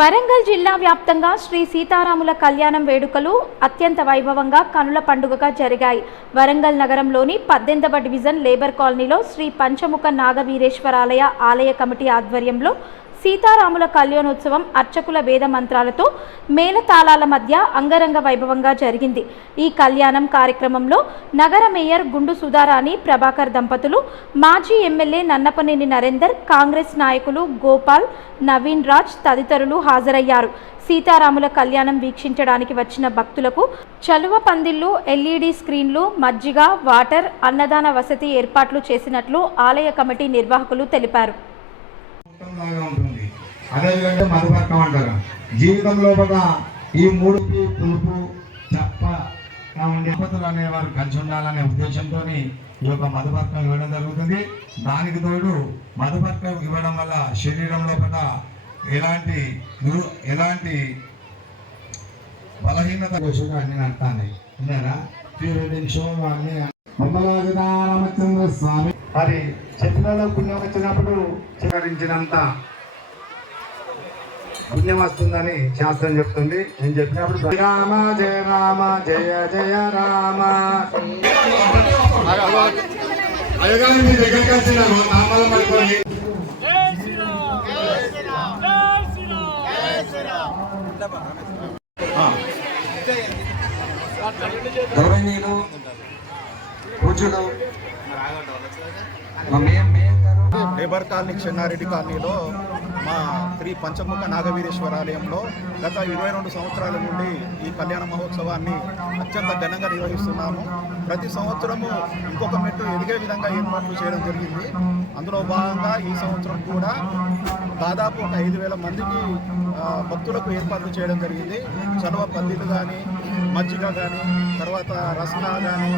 వరంగల్ జిల్లా వ్యాప్తంగా శ్రీ సీతారాముల కళ్యాణం వేడుకలు అత్యంత వైభవంగా కనుల పండుగగా జరిగాయి. వరంగల్ నగరంలోని పద్దెనిమిదవ డివిజన్ లేబర్ కాలనీలో శ్రీ పంచముఖ నాగవీరేశ్వరాలయ ఆలయ కమిటీ ఆధ్వర్యంలో సీతారాముల కళ్యాణోత్సవం అర్చకుల వేద మంత్రాలతో మేళతాళాల మధ్య అంగరంగ వైభవంగా జరిగింది. ఈ కళ్యాణం కార్యక్రమంలో నగర మేయర్ గుండు సుధారాణి ప్రభాకర్ దంపతులు మాజీ ఎమ్మెల్యే నన్నపనేని నరేందర్ కాంగ్రెస్ నాయకులు గోపాల్ నవీన్ రాజ్ తదితరులు హాజరయ్యారు. సీతారాముల కళ్యాణం వీక్షించడానికి వచ్చిన భక్తులకు చలువ పందిళ్ళు ఎల్ఈడి స్క్రీన్లు మజ్జిగ వాటర్ అన్నదాన వసతి ఏర్పాట్లు చేసినట్లు ఆలయ కమిటీ నిర్వాహకులు తెలిపారు. అదేవిధంగా మధుపర్కం అంటారు. జీవితం లోపల ఈ మూడు పులుపు చప్ప ఉండే అనేవారు కలిసి ఉండాలనే ఉద్దేశంతో ఈ యొక్క మధుపర్కం ఇవ్వడం జరుగుతుంది. దానికి తోడు మధుపర్కం ఇవ్వడం వల్ల శరీరం లోపల ఎలాంటి గురు ఎలాంటి బలహీనత కోసం అన్ని నడుతాయి ప్రీ వెడ్డింగ్ షో అన్ని రామచంద్ర స్వామి మరి చెప్పిన పుణ్యం వచ్చినప్పుడు చివరించినంత పుణ్యం వస్తుందని శాస్త్రం చెప్తుంది. నేను చెప్పినప్పుడు రామ జయ రామ జయ జయ రామ. అయ్యగారు మీ దగ్గరికి వచ్చిన నామాలు పట్టుకొని. గౌరవనీయులు పూజలు మా మేయం మేయం గారు లేబర్ కాలనీ చెన్నారెడ్డి కాలనీలో మా శ్రీ పంచముఖ నాగవీరేశ్వర ఆలయంలో గత ఇరవై రెండు సంవత్సరాల నుండి ఈ కళ్యాణ మహోత్సవాన్ని అత్యంత ఘనంగా నిర్వహిస్తున్నాము. ప్రతి సంవత్సరము ఇంకొక మెట్టు ఎదిగే విధంగా ఏర్పాట్లు చేయడం జరిగింది. అందులో భాగంగా ఈ సంవత్సరం కూడా దాదాపు ఒక ఐదు వేల మందికి భక్తులకు ఏర్పాట్లు చేయడం జరిగింది. చలవ పల్లీలు కానీ మజ్జిగ కానీ తర్వాత రసన కానీ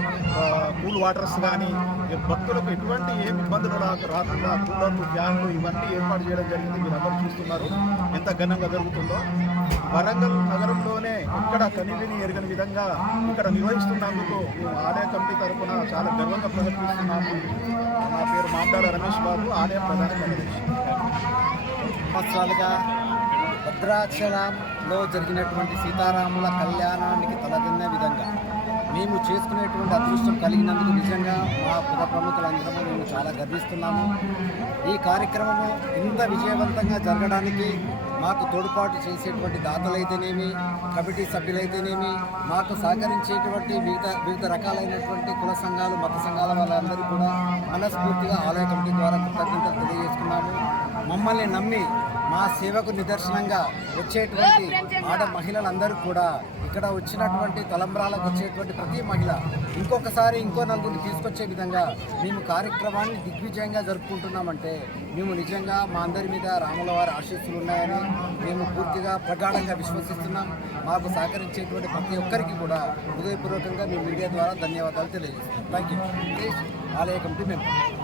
వాటర్స్ కానీ భక్తులకు ఎటువంటి ఏమి ఇబ్బందులు రా- రాకుండా కూలర్లు ఫ్యాన్లు ఇవన్నీ ఏర్పాటు చేయడం జరిగింది. మీరు అందరూ చూస్తున్నారు ఎంత ఘనంగా జరుగుతుందో. వరంగల్ నగరంలోనే ఇక్కడ కనివిని ఎరగని విధంగా ఇక్కడ నిర్వహిస్తున్నందుకు మేము ఆలయ కమిటీ తరఫున చాలా గర్వంగా ప్రకటిస్తున్నాము. నా పేరు మాట్లాడ రమేష్ బాబు ఆలయ ప్రధాన కార్యదర్శి. సంవత్సరాలుగా భద్రాచలంలో జరిగినటువంటి సీతారాముల కళ్యాణానికి తలదిన్నే విధంగా మేము చేసుకునేటువంటి అదృష్టం కలిగినందుకు నిజంగా మా పుర ప్రముఖులందరము మేము చాలా గర్విస్తున్నాము. ఈ కార్యక్రమము ఇంత విజయవంతంగా జరగడానికి మాకు తోడ్పాటు చేసేటువంటి దాతలైతేనేమి కమిటీ సభ్యులైతేనేమి మాకు సహకరించేటువంటి వివిధ వివిధ రకాలైనటువంటి కుల సంఘాలు మత సంఘాల వాళ్ళందరూ కూడా మనస్ఫూర్తిగా ఆలయ కమిటీ ద్వారా కృతజ్ఞతలు తెలియజేస్తున్నాము మమ్మల్ని నమ్మి మా సేవకు నిదర్శనంగా వచ్చేటువంటి ఆడ మహిళలందరూ కూడా ఇక్కడ వచ్చినటువంటి తలంబ్రాలకు వచ్చేటువంటి ప్రతి మహిళ ఇంకొకసారి ఇంకో నలుగురిని తీసుకొచ్చే విధంగా మేము కార్యక్రమాన్ని దిగ్విజయంగా జరుపుకుంటున్నామంటే మేము నిజంగా మా అందరి మీద రాముల వారి ఆశీస్సులు ఉన్నాయని మేము పూర్తిగా ప్రగాఢంగా విశ్వసిస్తున్నాం. మాకు సహకరించేటువంటి ప్రతి ఒక్కరికి కూడా హృదయపూర్వకంగా మీ మీడియా ద్వారా ధన్యవాదాలు తెలియజేస్తున్నాం. థ్యాంక్ యూ ఆలయ కమిటీ మెంబర్.